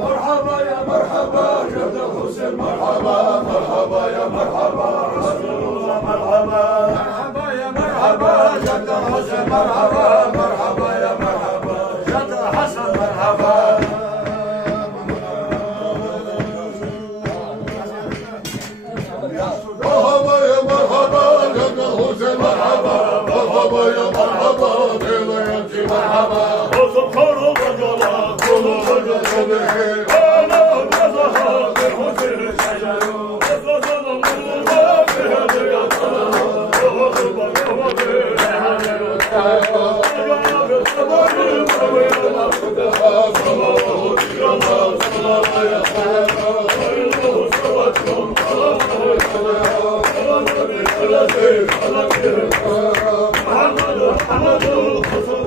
مرحبا يا مرحبا جد الحسين مرحبا مرحبا يا مرحبا رسول الله مرحبا مرحبا يا مرحبا جد الحسين مرحبا مرحبا يا مرحبا جد الحسن مرحبا مرحبا يا مرحبا جد الحسين مرحبا مرحبا يا مرحبا بضيعتي مرحبا وسبحان الله كل رجل بخير انا بزهر بحسين الشجر وسلام الله بهذا الطلب وغربا وغير هذا الطلب وجعل الصبر طويل الفتحة صلاه الله صلاه يا خير وإنه سوتكم محمد محمد الحسن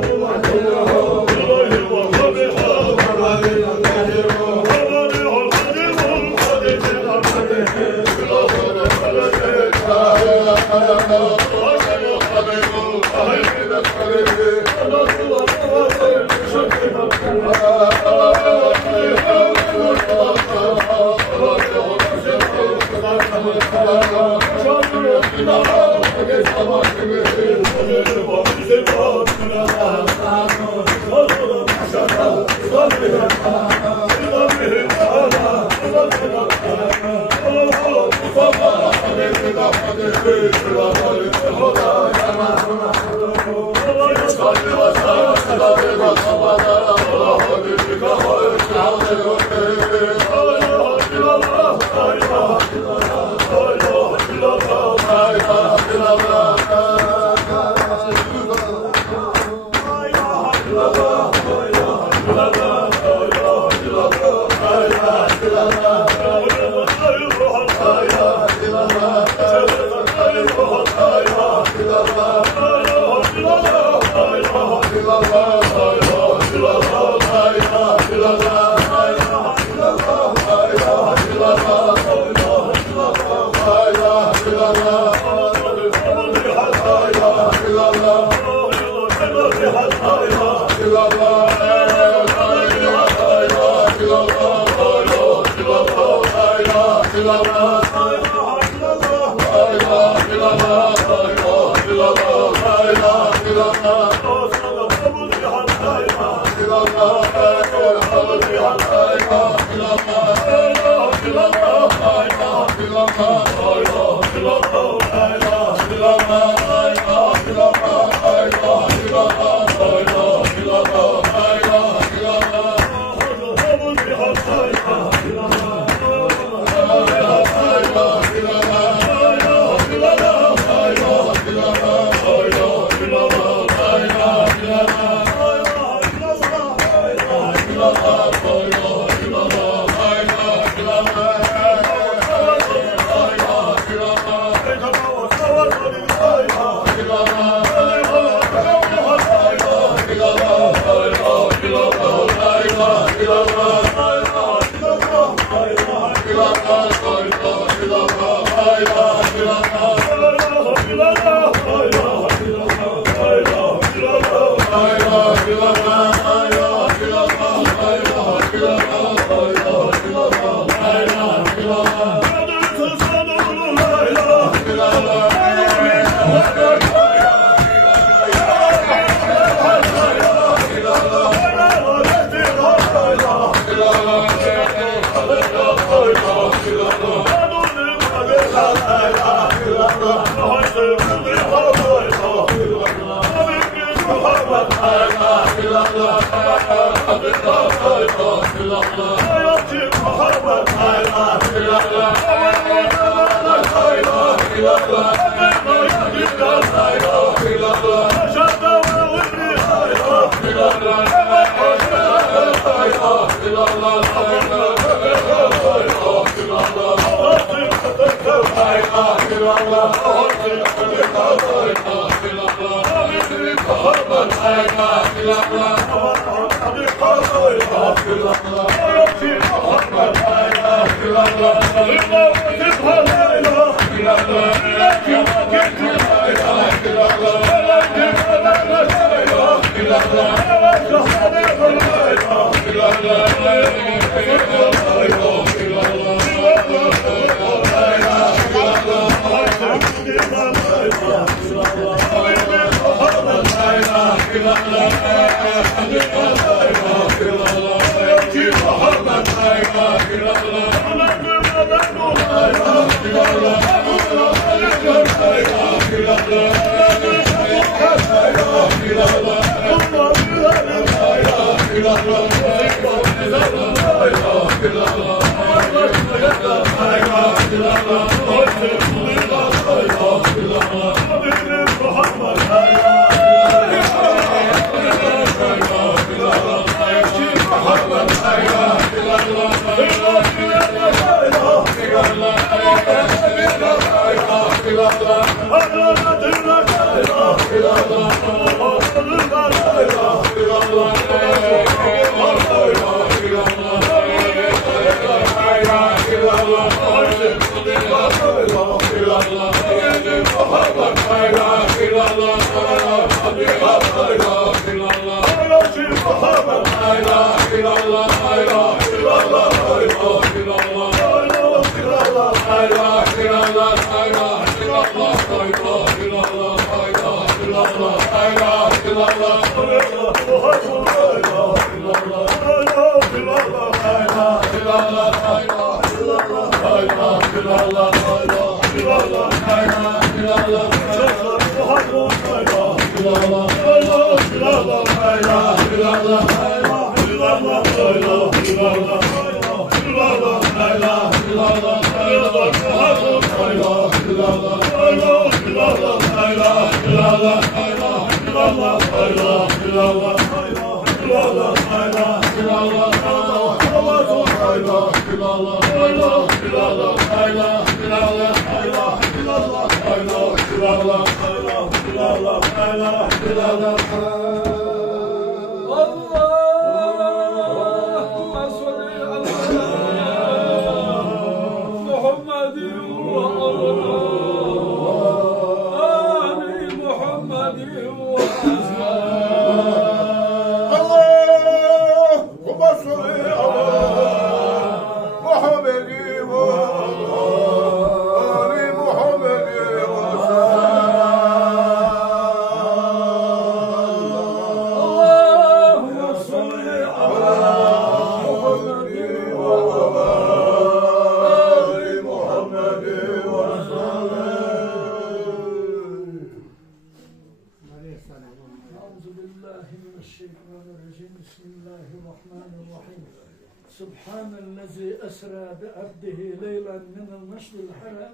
سبحان الذي أسرى بعبده ليلا من المسجد الحرام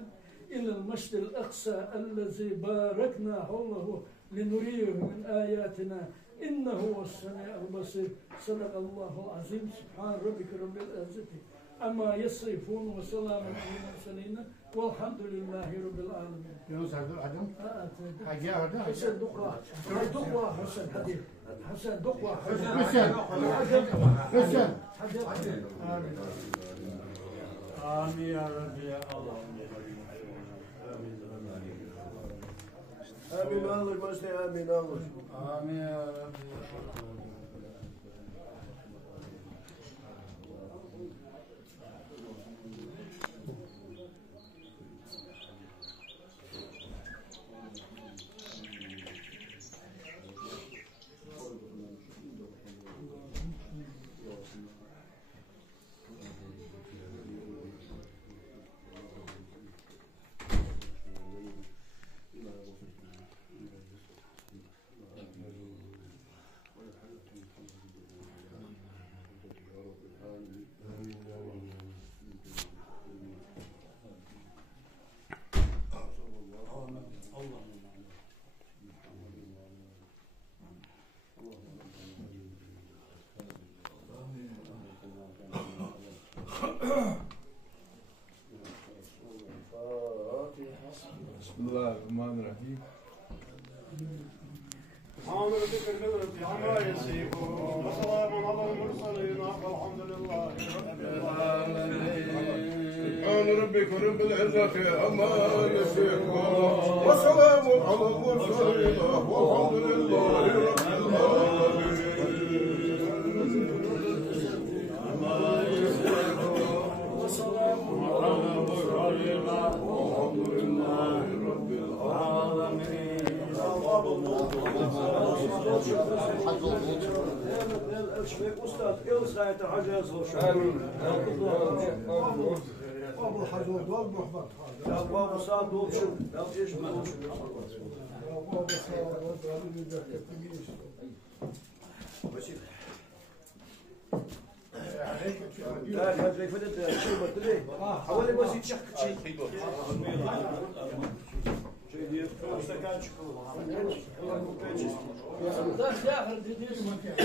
إلى المسجد الأقصى الذي باركنا حوله لنريه من آياتنا إنه هو السميع البصير. صدق الله العظيم. سبحان ربك رب العزة عما يصفون وسلام على المرسلين والحمد لله رب العالمين. يونس عبد العدم حاجة حسن دقوة حسن حديث حسن دقوة حسن آمين يا رب يا الله. آمين الله المسلم آمين الله. آمين يا رب. بسم الله الرحمن الرحيم. سبحان ربك رب عما يصفون وسلام على المرسلين والحمد لله رب العالمين. سبحان ربك رب العزة عما يصفون وسلام على المرسلين والحمد لله رب العالمين. العالمين. الشباب أستاذ إلصاية الحاجة صوشة أبو الحجور دول محبط يا بابا صاد دول شو لا تيش ما دول شو أبو صار وضعي بحكي لا الحاج فدت شو بدري حوالي وزيد شق شيء شيء ديال استكان شكون ذاك داخل دير مكان.